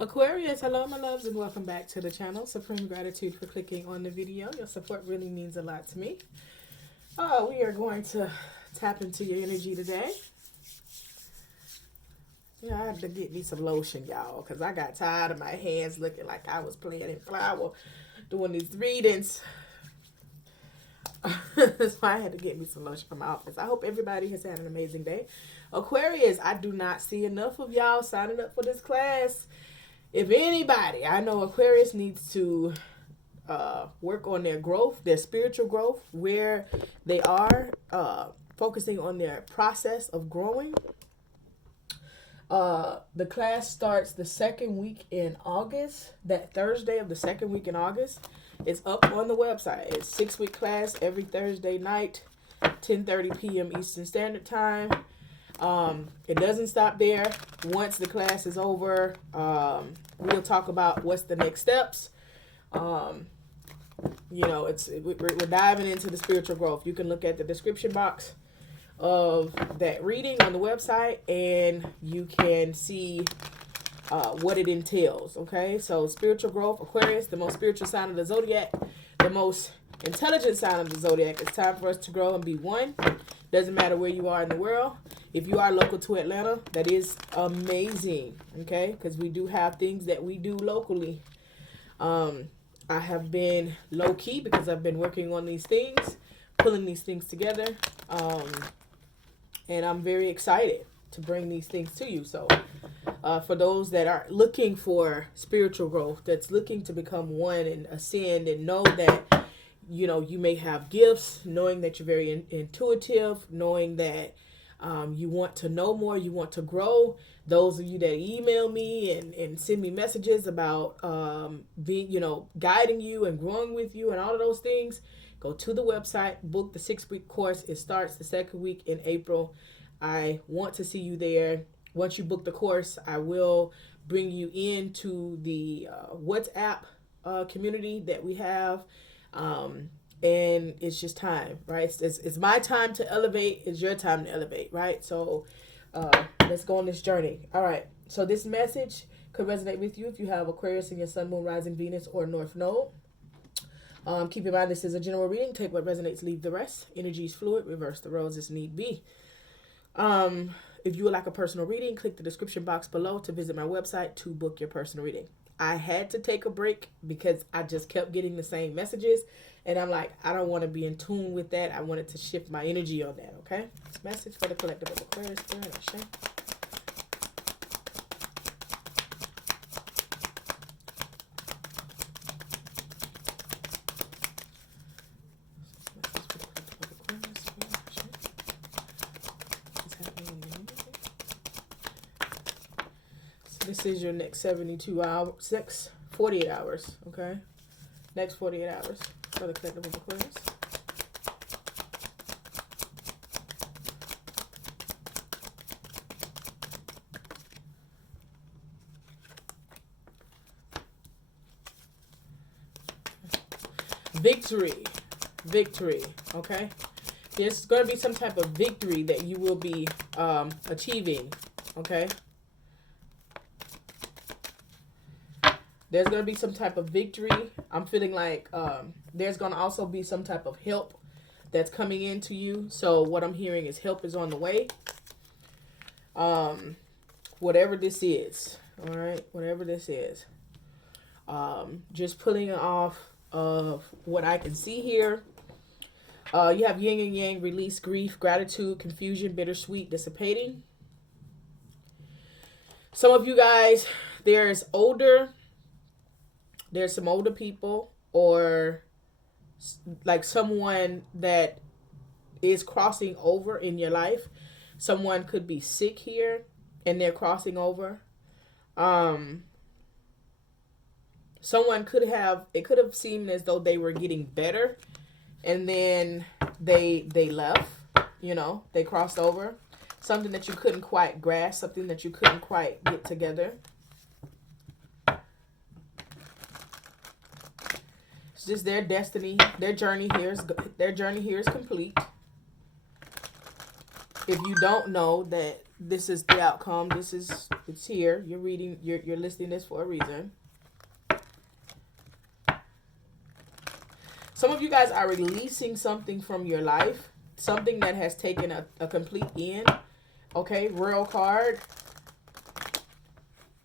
Aquarius, hello my loves and welcome back to the channel. Supreme gratitude for clicking on the video. Your support really means a lot to me. We are going to tap into your energy today. Yeah, I had to get me some lotion, y'all, because I got tired of my hands looking like I was playing in flour doing these readings. That's why I had to get me some lotion from my office. I hope everybody has had an amazing day. Aquarius, I do not see enough of y'all signing up for this class. If anybody, I know Aquarius needs to work on their growth, their spiritual growth, where they are focusing on their process of growing. The class starts the second week in August, that Thursday of the second week in August. It's up on the website. It's 6-week class every Thursday night, 10:30 p.m. Eastern Standard Time. It doesn't stop there. Once the class is over, we'll talk about what's the next steps. You know, we're diving into the spiritual growth. You can look at the description box of that reading on the website and you can see what it entails. Okay, so spiritual growth, Aquarius, the most spiritual sign of the zodiac, the most intelligent sign of the zodiac. It's time for us to grow and be one. Doesn't matter where you are in the world. If you are local to Atlanta, that is amazing, okay? Because we do have things that we do locally. I have been low-key because I've been working on these things, pulling these things together, and I'm very excited to bring these things to you. So for those that are looking for spiritual growth, that's looking to become one and ascend and know that, you know, you may have gifts, knowing that you're very intuitive, knowing that you want to know more, you want to grow. Those of you that email me and send me messages about being, you know, guiding you and growing with you and all of those things, go to the website, book the 6-week course. It starts the second week in April. I want to see you there. Once you book the course, I will bring you into the WhatsApp community that we have. And it's just time, right? It's my time to elevate. It's your time to elevate, right? So let's go on this journey. All right. So this message could resonate with you if you have Aquarius in your sun, moon, rising, Venus, or North Node. Keep in mind, this is a general reading. Take what resonates, leave the rest. Energy is fluid. Reverse the roles as need be. If you would like a personal reading, click the description box below to visit my website to book your personal reading. I had to take a break because I just kept getting the same messages. And I'm like, I don't want to be in tune with that. I wanted to shift my energy on that, okay? This message for the collective of Aquarius. This is your next 48 hours, okay? Next 48 hours for the collective of Aquarius. Victory, okay? There's going to be some type of victory that you will be achieving, okay? There's going to be some type of victory. I'm feeling like there's going to also be some type of help that's coming into you. So what I'm hearing is help is on the way. Whatever this is. All right. Whatever this is. Just pulling it off of what I can see here. You have yin and yang, release, grief, gratitude, confusion, bittersweet, dissipating. Some of you guys, there's some older people or like someone that is crossing over in your life. Someone could be sick here and they're crossing over. Someone could have seemed as though they were getting better and then they left, you know, they crossed over. Something that you couldn't quite grasp, something that you couldn't quite get together. It's just their destiny, their journey here is complete. If you don't know that this is the outcome. It's here. You're reading, you're listening this for a reason. Some of you guys are releasing something from your life, something that has taken a complete end. Okay, Royal card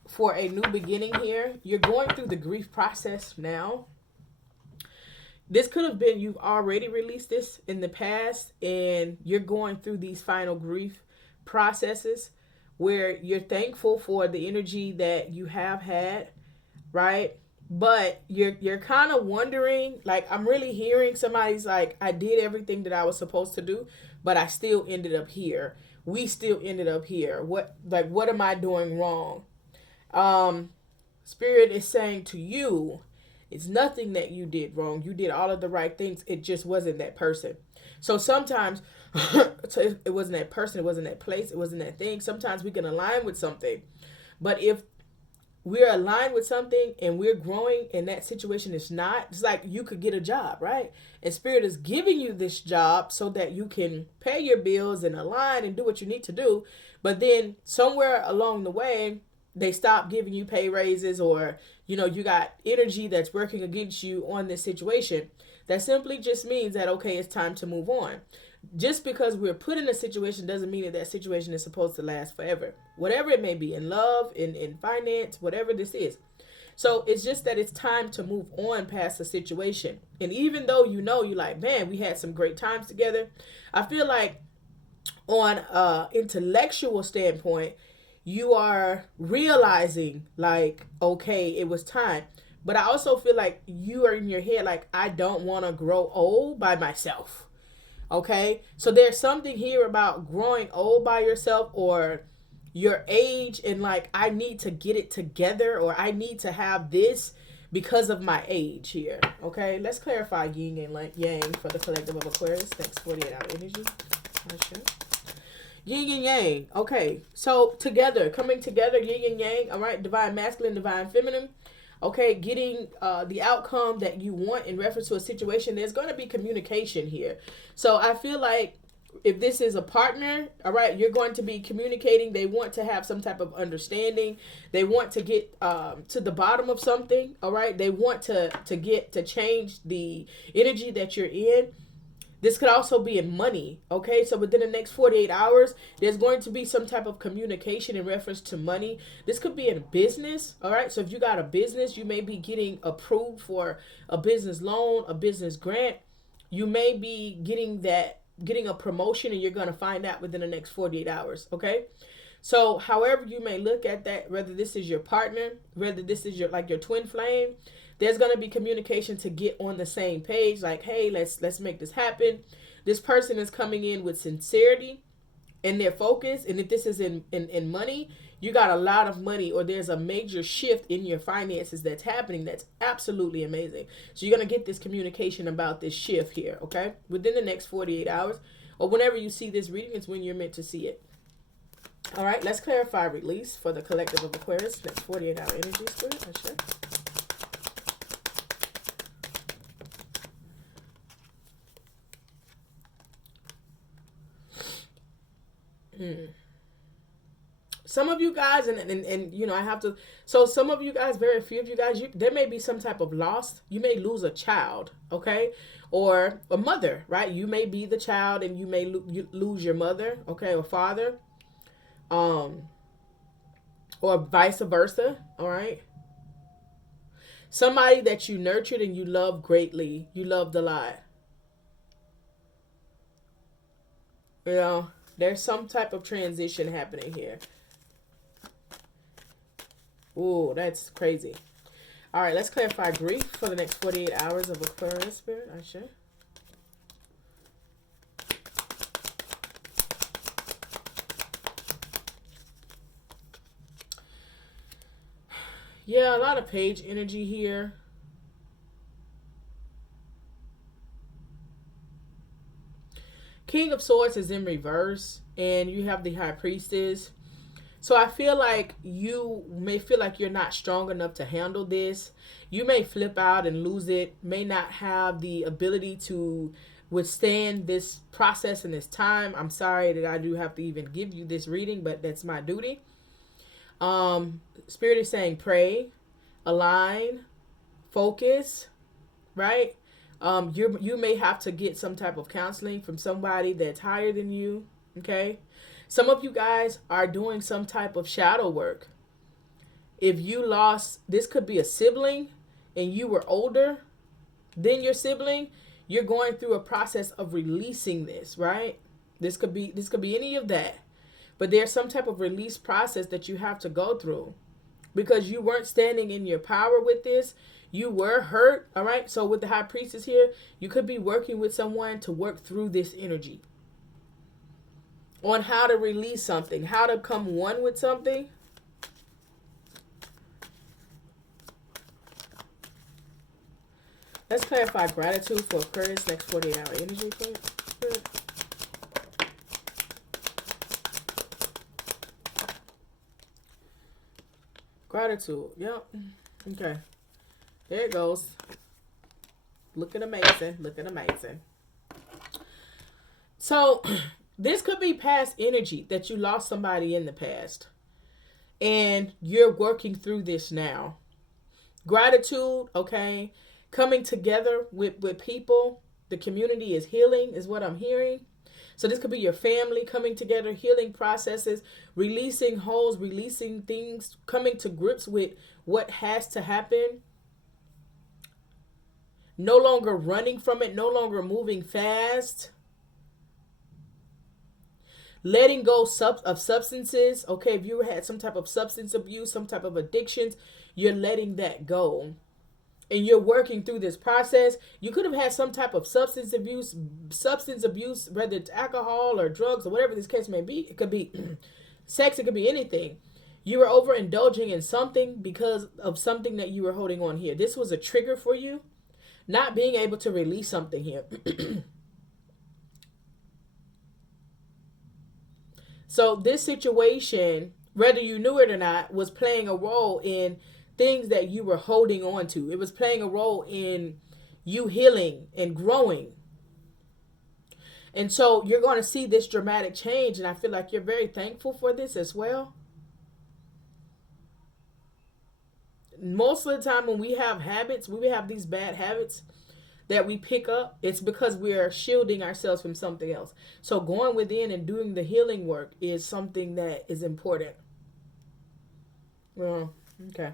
for a new beginning here. You're going through the grief process now. This could have been you've already released this in the past, and you're going through these final grief processes where you're thankful for the energy that you have had, right? But you're kind of wondering, like, I'm really hearing somebody's like, I did everything that I was supposed to do, but I still ended up here. We still ended up here. What am I doing wrong? Spirit is saying to you, it's nothing that you did wrong. You did all of the right things. It just wasn't that person. So sometimes it wasn't that person. It wasn't that place. It wasn't that thing. Sometimes we can align with something. But if we're aligned with something and we're growing and that situation is not, it's like you could get a job, right? And Spirit is giving you this job so that you can pay your bills and align and do what you need to do. But then somewhere along the way, they stop giving you pay raises, or, you know, you got energy that's working against you on this situation. That simply just means that, okay, it's time to move on. Just because we're put in a situation doesn't mean that that situation is supposed to last forever. Whatever it may be, in love, in finance, whatever this is. So it's just that it's time to move on past the situation. And even though you know, you're like, man, we had some great times together. I feel like on an intellectual standpoint, you are realizing like, okay, it was time. But I also feel like you are in your head like, I don't want to grow old by myself. Okay, so there's something here about growing old by yourself, or your age, and like, I need to get it together, or I need to have this because of my age here. Okay, let's clarify yin and yang for the collective of Aquarius. Thanks, 48-hour energy. Yin and yang. Okay, so together, coming together, yin and yang. All right, divine masculine, divine feminine. Okay, getting the outcome that you want in reference to a situation. There's going to be communication here. So I feel like if this is a partner, all right, you're going to be communicating. They want to have some type of understanding. They want to get to the bottom of something, all right? They want to change the energy that you're in. This could also be in money, okay? So within the next 48 hours, there's going to be some type of communication in reference to money. This could be in business, all right? So if you got a business, you may be getting approved for a business loan, a business grant. You may be getting a promotion, and you're going to find out within the next 48 hours, okay? So however you may look at that, whether this is your partner, whether this is your twin flame, there's going to be communication to get on the same page. Like, hey, let's make this happen. This person is coming in with sincerity and their focus. And if this is in money, you got a lot of money, or there's a major shift in your finances that's happening. That's absolutely amazing. So you're going to get this communication about this shift here, okay? Within the next 48 hours, or whenever you see this reading, it's when you're meant to see it. All right, let's clarify release for the collective of Aquarius. Next 48-hour energy, Spirit. Let's share. Some of you guys, and you know, I have to, so some of you guys, very few of you guys, there may be some type of loss. You may lose a child, okay? Or a mother, right? You may be the child and you may lose your mother, okay, or father, or vice versa, all right? Somebody that you nurtured and you loved greatly, you loved a lot. You know, there's some type of transition happening here. Ooh, that's crazy. All right, let's clarify grief for the next 48 hours of Aquarius, Spirit. Ashe. Yeah, a lot of page energy here. King of Swords is in reverse, and you have the High Priestess. So I feel like you may feel like you're not strong enough to handle this. You may flip out and lose it, may not have the ability to withstand this process and this time. I'm sorry that I do have to even give you this reading, but that's my duty. Spirit is saying pray, align, focus, right? You may have to get some type of counseling from somebody that's higher than you, okay? Some of you guys are doing some type of shadow work. If you lost, this could be a sibling and you were older than your sibling, you're going through a process of releasing this, right? This could be any of that. But there's some type of release process that you have to go through because you weren't standing in your power with this. You were hurt, all right? So with the High Priestess here, you could be working with someone to work through this energy on how to release something, how to come one with something. Let's clarify gratitude for Aquarius next 48-hour energy, please. Gratitude. Yep. Okay. There it goes. Looking amazing. Looking amazing. So, this could be past energy that you lost somebody in the past. And you're working through this now. Gratitude, okay. Coming together with people. The community is healing, is what I'm hearing. So this could be your family coming together, healing processes, releasing holes, releasing things, coming to grips with what has to happen. No longer running from it, no longer moving fast. Letting go of substances. Okay, if you had some type of substance abuse, some type of addictions, you're letting that go. And you're working through this process. You could have had some type of substance abuse, whether it's alcohol or drugs or whatever this case may be. It could be sex, it could be anything. You were overindulging in something because of something that you were holding on here. This was a trigger for you, not being able to release something here. So this situation, whether you knew it or not, was playing a role in things that you were holding on to. It was playing a role in you healing and growing. And so you're going to see this dramatic change. And I feel like you're very thankful for this as well. Most of the time when we have habits, we have these bad habits that we pick up, it's because we are shielding ourselves from something else. So going within and doing the healing work is something that is important. Well, okay.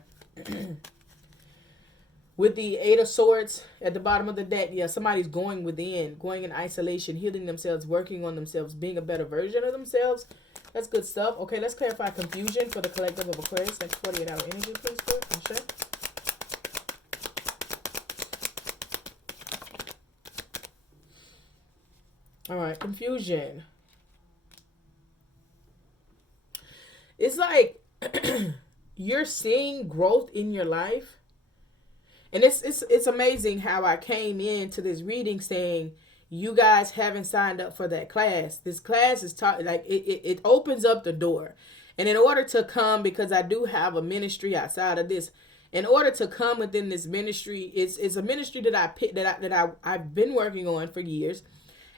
With the Eight of Swords at the bottom of the deck, yeah, somebody's going within, going in isolation, healing themselves, working on themselves, being a better version of themselves. That's good stuff. Okay, let's clarify confusion for the collective of Aquarius. Next 48-hour energy, please, for sure. All right, confusion. It's like you're seeing growth in your life. And it's amazing how I came into this reading saying you guys haven't signed up for that class. This class is taught, like it opens up the door. And in order to come, because I do have a ministry outside of this, in order to come within this ministry, it's a ministry that I picked, I've been working on for years.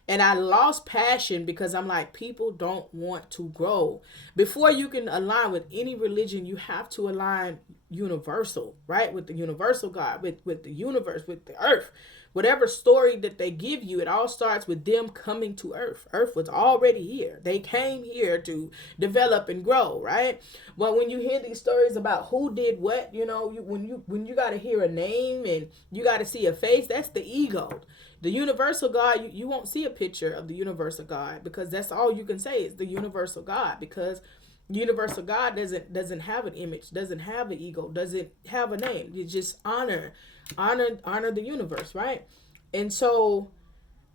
And I lost passion because I'm like, people don't want to grow. Before you can align with any religion, you have to align universal, right? With the universal God, with the universe, with the earth. Whatever story that they give you, it all starts with them coming to earth. Earth was already here. They came here to develop and grow, right? But when you hear these stories about who did what, you know, when you got to hear a name and you got to see a face, that's the ego. The universal God, you won't see a picture of the universal God because that's all you can say is the universal God, because universal God doesn't have an image, doesn't have an ego, doesn't have a name. You just honor the universe, right? And so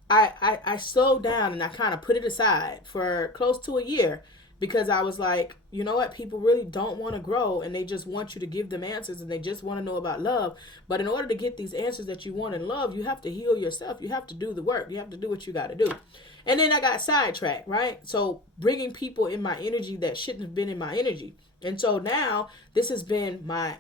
I slowed down and I kind of put it aside for close to a year because I was like, you know what? People really don't want to grow and they just want you to give them answers and they just want to know about love. But in order to get these answers that you want in love, you have to heal yourself. You have to do the work. You have to do what you got to do. And then I got sidetracked, right? So bringing people in my energy that shouldn't have been in my energy. And so now this has been my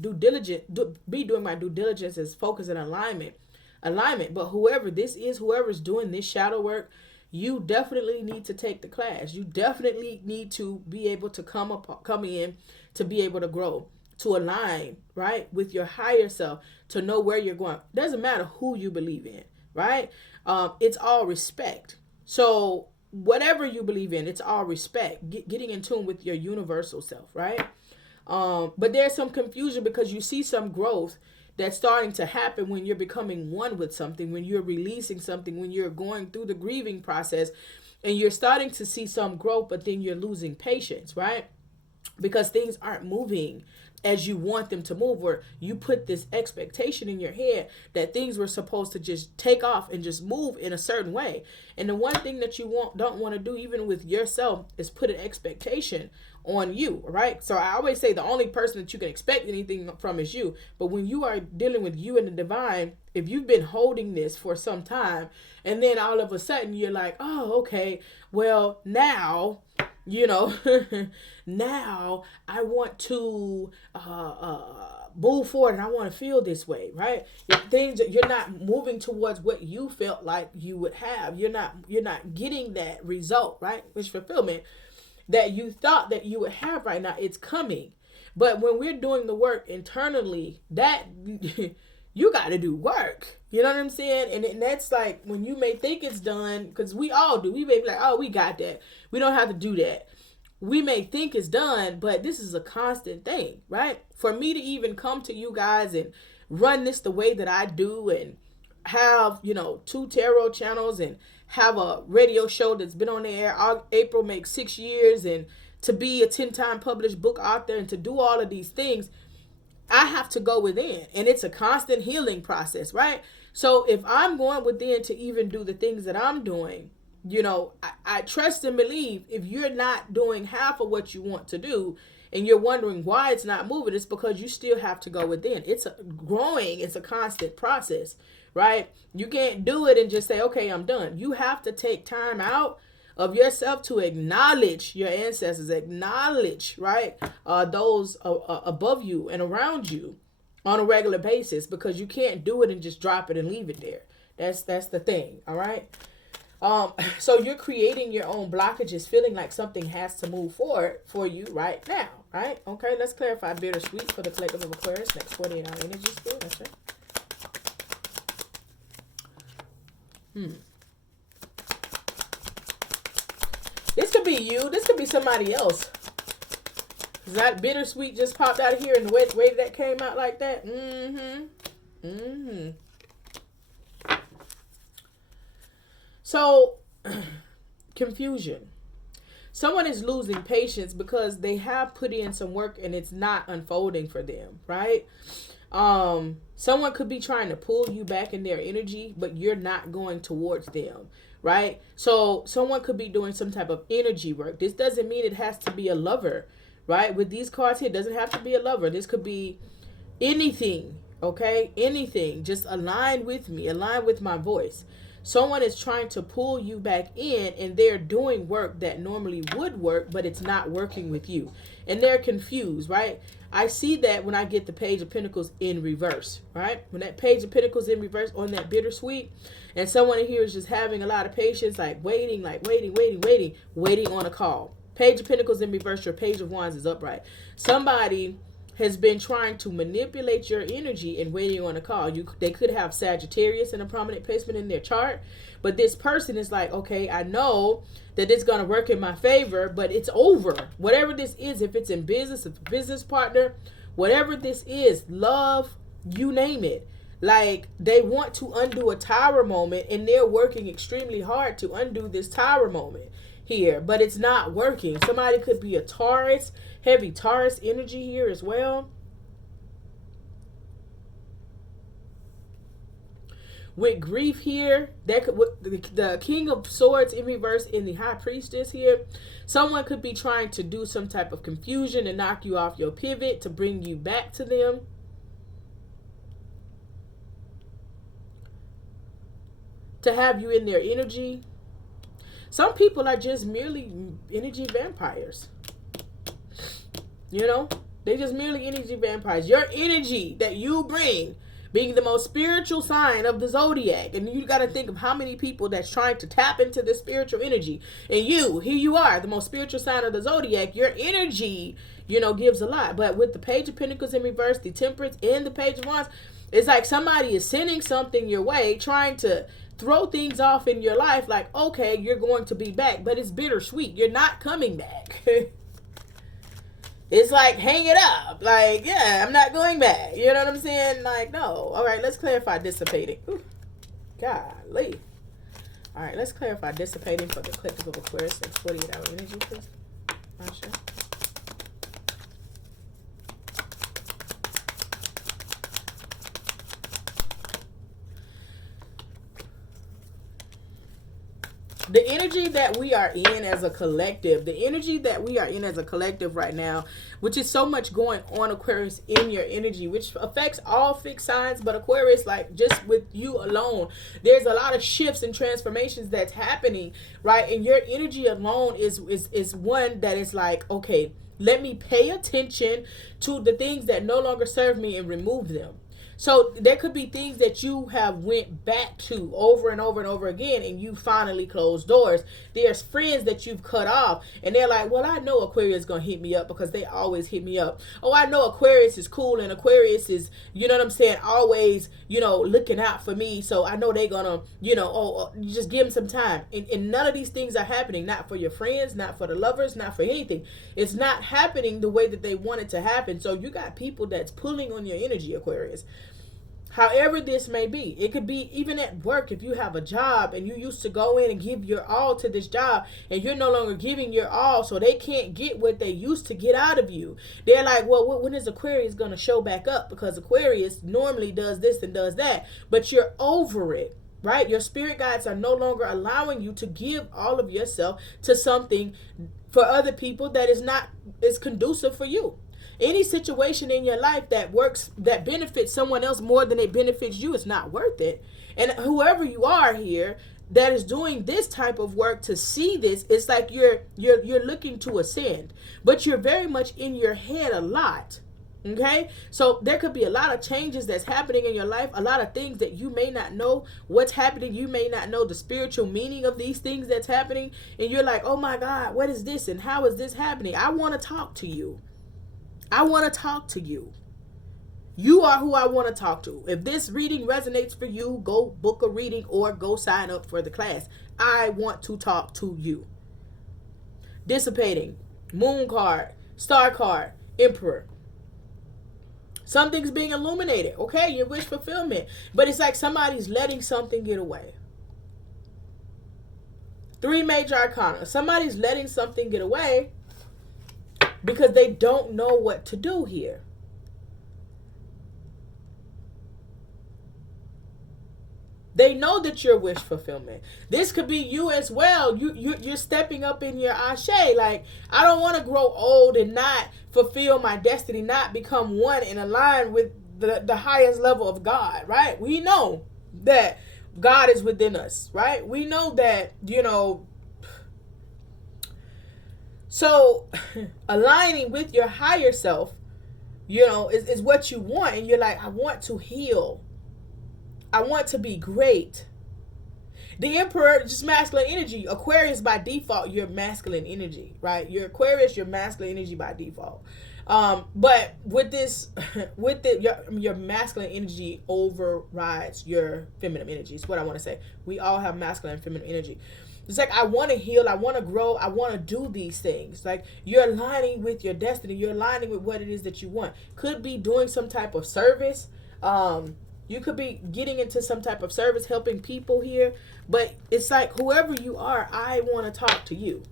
due diligence, doing my due diligence is focus and alignment alignment. But whoever this is, whoever's doing this shadow work, you definitely need to take the class. You definitely need to be able to come in to be able to grow, to align, right, with your higher self, to know where you're going. Doesn't matter who you believe in, right? It's all respect. So whatever you believe in, it's all respect. Getting in tune with your universal self, right? But there's some confusion because you see some growth that's starting to happen when you're becoming one with something, when you're releasing something, when you're going through the grieving process, and you're starting to see some growth, but then you're losing patience, right? Because things aren't moving as you want them to move, or you put this expectation in your head that things were supposed to just take off and just move in a certain way. And the one thing that you don't want to do, even with yourself, is put an expectation on you, right? So I always say the only person that you can expect anything from is you. But when you are dealing with you and the divine, if you've been holding this for some time, and then all of a sudden you're like, oh, okay, well, now, you know, now I want to move forward and I want to feel this way, right? You're not moving towards what you felt like you would have. You're not getting that result, right? Which fulfillment that you thought that you would have right now. It's coming. But when we're doing the work internally, that you got to do work. You know what I'm saying? And that's like when you may think it's done, because we all do. We may be like, oh, we got that. We don't have to do that. We may think it's done, but this is a constant thing, right? For me to even come to you guys and run this the way that I do, and have, 2 tarot channels, and have a radio show that's been on the air. April makes 6 years, and to be a 10-time published book author, and to do all of these things, I have to go within, and it's a constant healing process, right? So if I'm going within to even do the things that I'm doing, I trust and believe if you're not doing half of what you want to do, and you're wondering why it's not moving, it's because you still have to go within. It's a constant process, right? You can't do it and just say, okay, I'm done. You have to take time out of yourself to acknowledge your ancestors, acknowledge, right, those above you and around you on a regular basis, because you can't do it and just drop it and leave it there. That's the thing, all right? So you're creating your own blockages, feeling like something has to move forward for you right now, right? Okay, let's clarify bittersweet for the collective of Aquarius, next 48 hour energy spirit. That's right. This could be you. This could be somebody else. That bittersweet just popped out of here, and the way that came out like that. So, confusion. Someone is losing patience because they have put in some work and it's not unfolding for them, right? Someone could be trying to pull you back in their energy, but you're not going towards them, right? So someone could be doing some type of energy work. This doesn't mean it has to be a lover, right? With these cards here, it doesn't have to be a lover. This could be anything, okay? Anything. Just align with me, align with my voice. Someone is trying to pull you back in, and they're doing work that normally would work, but it's not working with you. And they're confused, right? I see that when I get the Page of Pentacles in reverse, right? When that Page of Pentacles in reverse on that bittersweet, and someone in here is just having a lot of patience, waiting on a call. Page of Pentacles in reverse, your Page of Wands is upright. Somebody has been trying to manipulate your energy and waiting on a call. They could have Sagittarius in a prominent placement in their chart, but this person is like, okay, I know that it's going to work in my favor, but it's over. Whatever this is, if it's in business, if it's a business partner, whatever this is, love, you name it. Like, they want to undo a tower moment, and they're working extremely hard to undo this tower moment here, but it's not working. Somebody could be a Taurus, heavy Taurus energy here as well. With grief here, the King of Swords in reverse in the High Priestess here. Someone could be trying to do some type of confusion to knock you off your pivot, to bring you back to them. To have you in their energy. Some people are just merely energy vampires. They just merely energy vampires. Your energy that you bring being the most spiritual sign of the zodiac. And you got to think of how many people that's trying to tap into this spiritual energy. And here you are, the most spiritual sign of the zodiac. Your energy, gives a lot. But with the Page of Pentacles in reverse, the Temperance, and the Page of Wands, it's like somebody is sending something your way, trying to throw things off in your life like, okay, you're going to be back. But it's bittersweet. You're not coming back. It's like, hang it up. Like, yeah, I'm not going back. You know what I'm saying? Like, no. All right, let's clarify dissipating. Ooh, golly. All right, let's clarify dissipating for the collective of Aquarius and 48-hour energy, please. Masha. The energy that we are in as a collective, right now, which is so much going on, Aquarius, in your energy, which affects all fixed signs, but Aquarius, like just with you alone, there's a lot of shifts and transformations that's happening, right? And your energy alone is one that is like, okay, let me pay attention to the things that no longer serve me and remove them. So there could be things that you have went back to over and over and over again, and you finally closed doors. There's friends that you've cut off, and they're like, well, I know Aquarius is going to hit me up because they always hit me up. Oh, I know Aquarius is cool, and Aquarius is, you know what I'm saying, always, looking out for me. So I know they're going to, you just give them some time. And none of these things are happening, not for your friends, not for the lovers, not for anything. It's not happening the way that they want it to happen. So you got people that's pulling on your energy, Aquarius. However this may be, it could be even at work. If you have a job and you used to go in and give your all to this job, and you're no longer giving your all, so they can't get what they used to get out of you. They're like, well, when is Aquarius going to show back up? Because Aquarius normally does this and does that, but you're over it, right? Your spirit guides are no longer allowing you to give all of yourself to something for other people that is conducive for you. Any situation in your life that benefits someone else more than it benefits you, it's not worth it. And whoever you are here that is doing this type of work to see this, it's like you're looking to ascend, but you're very much in your head a lot. Okay, so there could be a lot of changes that's happening in your life, a lot of things that you may not know what's happening. You may not know the spiritual meaning of these things that's happening, and you're like, oh my God, what is this and how is this happening? I want to talk to you. I want to talk to you. You are who I want to talk to. If this reading resonates for you, go book a reading or go sign up for the class. I want to talk to you. Dissipating, Moon card, Star card, Emperor. Something's being illuminated. Okay, your wish fulfillment. But it's like somebody's letting something get away. 3 major arcana. Somebody's letting something get away because they don't know what to do here. They know that you're wish fulfillment. This could be you as well. You're stepping up in your ashe. Like, I don't want to grow old and not fulfill my destiny, not become one and align with the highest level of God, right? We know that God is within us, right? We know that, so aligning with your higher self, is what you want. And you're like, I want to heal. I want to be great. The Emperor, just masculine energy. Aquarius, by default, you're masculine energy, right? You're Aquarius, you're masculine energy by default. But with this, your masculine energy overrides your feminine energy. Is what I want to say. We all have masculine and feminine energy. It's like, I want to heal, I want to grow, I want to do these things. Like, you're aligning with your destiny. You're aligning with what it is that you want. Could be doing some type of service. You could be getting into some type of service, helping people here. But it's like, whoever you are, I want to talk to you.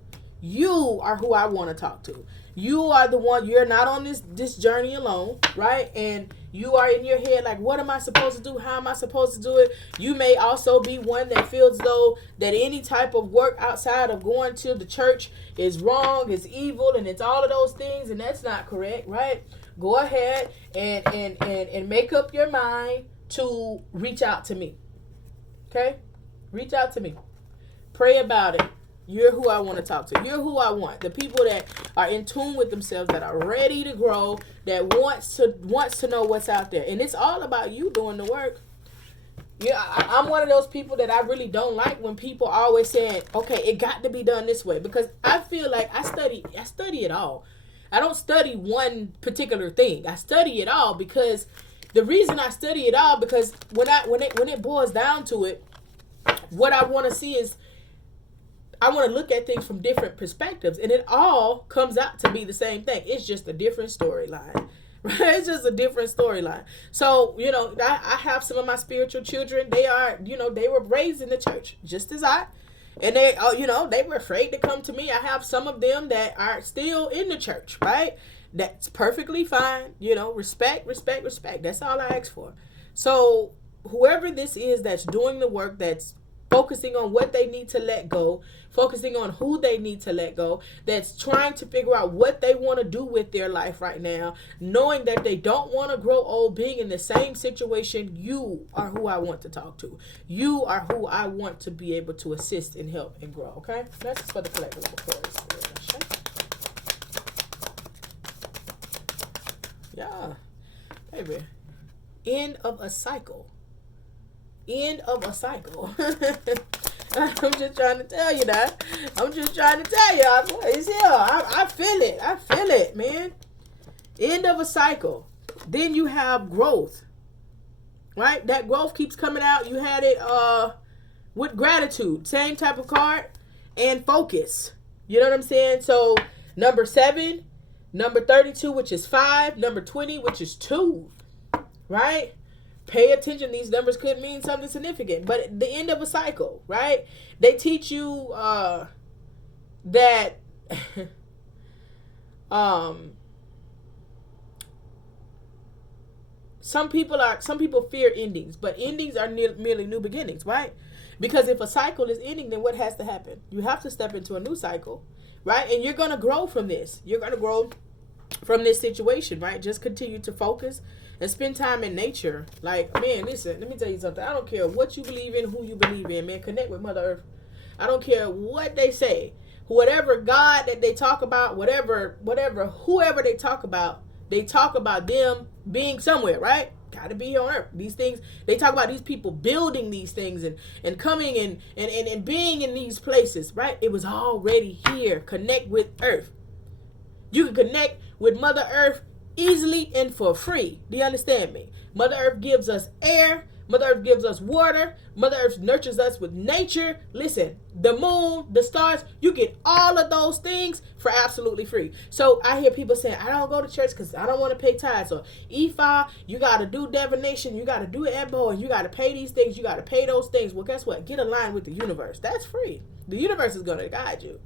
You are who I want to talk to. You are the one. You're not on this journey alone, right? And you are in your head like, what am I supposed to do? How am I supposed to do it? You may also be one that feels though that any type of work outside of going to the church is wrong, is evil, and it's all of those things, and that's not correct, right? Go ahead and make up your mind to reach out to me. Okay? Reach out to me. Pray about it. You're who I want to talk to. You're who I want. The people that are in tune with themselves, that are ready to grow, that wants to know what's out there. And it's all about you doing the work. Yeah, I'm one of those people that I really don't like when people are always saying, okay, it got to be done this way. Because I feel like I study it all. I don't study one particular thing. I study it all because the reason I study it all, because when it boils down to it, what I want to see is, I want to look at things from different perspectives, and it all comes out to be the same thing. It's just a different storyline, right? It's just a different storyline. So, I have some of my spiritual children. They are, they were raised in the church, just as I, and they, they were afraid to come to me. I have some of them that are still in the church, right? That's perfectly fine. Respect. That's all I ask for. So whoever this is that's doing the work, that's focusing on what they need to let go, focusing on who they need to let go, that's trying to figure out what they want to do with their life right now, knowing that they don't want to grow old being in the same situation, you are who I want to talk to. You are who I want to be able to assist and help and grow, okay? That's for the collective of Aquarius. Yeah, baby. End of a cycle. End of a cycle. I'm just trying to tell you that. I'm just trying to tell you. It's here. I feel it. I feel it, man. End of a cycle. Then you have growth. Right? That growth keeps coming out. You had it with gratitude. Same type of card. And focus. You know what I'm saying? So, number 7. Number 32, which is 5. Number 20, which is 2. Right? Pay attention. These numbers could mean something significant. But the end of a cycle, right? They teach you that some people fear endings, but endings are merely new beginnings, right? Because if a cycle is ending, then what has to happen? You have to step into a new cycle, right? And you're going to grow from this. You're going to grow from this situation, right? Just continue to focus and spend time in nature. Like, man, listen, let me tell you something. I don't care what you believe in, who you believe in, man. Connect with Mother Earth. I don't care what they say. Whatever God that they talk about, whoever they talk about them being somewhere, right? Gotta be on Earth. These things, they talk about these people building these things and coming and being in these places, right? It was already here. Connect with Earth. You can connect with Mother Earth easily and for free. Do you understand me? Mother Earth gives us air. Mother Earth gives us water. Mother Earth nurtures us with nature. Listen, the moon, the stars, you get all of those things for absolutely free. So I hear people saying, I don't go to church because I don't want to pay tithes. Or Ifa, you got to do divination, you got to do Ebo, and you got to pay these things, you got to pay those things. Well, guess what? Get aligned with the universe. That's free. The universe is going to guide you.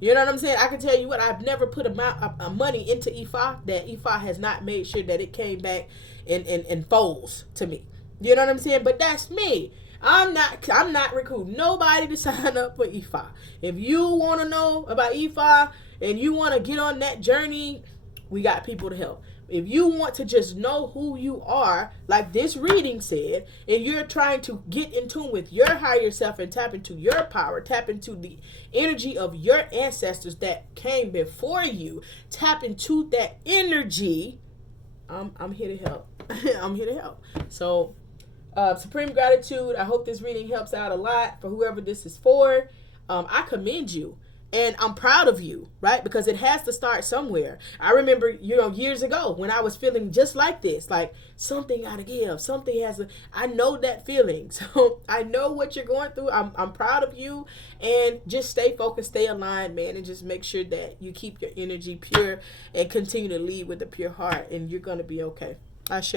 You know what I'm saying? I can tell you what, I've never put a money into Ifa that Ifa has not made sure that it came back in folds to me. You know what I'm saying? But that's me. I'm not recruiting nobody to sign up for Ifa. If you want to know about Ifa and you want to get on that journey, we got people to help. If you want to just know who you are, like this reading said, and you're trying to get in tune with your higher self and tap into your power, tap into the energy of your ancestors that came before you, tap into that energy, I'm here to help. I'm here to help. So, supreme gratitude. I hope this reading helps out a lot for whoever this is for. I commend you. And I'm proud of you, right? Because it has to start somewhere. I remember, years ago when I was feeling just like this, like something gotta give, something has to, I know that feeling. So I know what you're going through. I'm proud of you, and just stay focused, stay aligned, man, and just make sure that you keep your energy pure and continue to lead with a pure heart, and you're going to be okay. Ashe.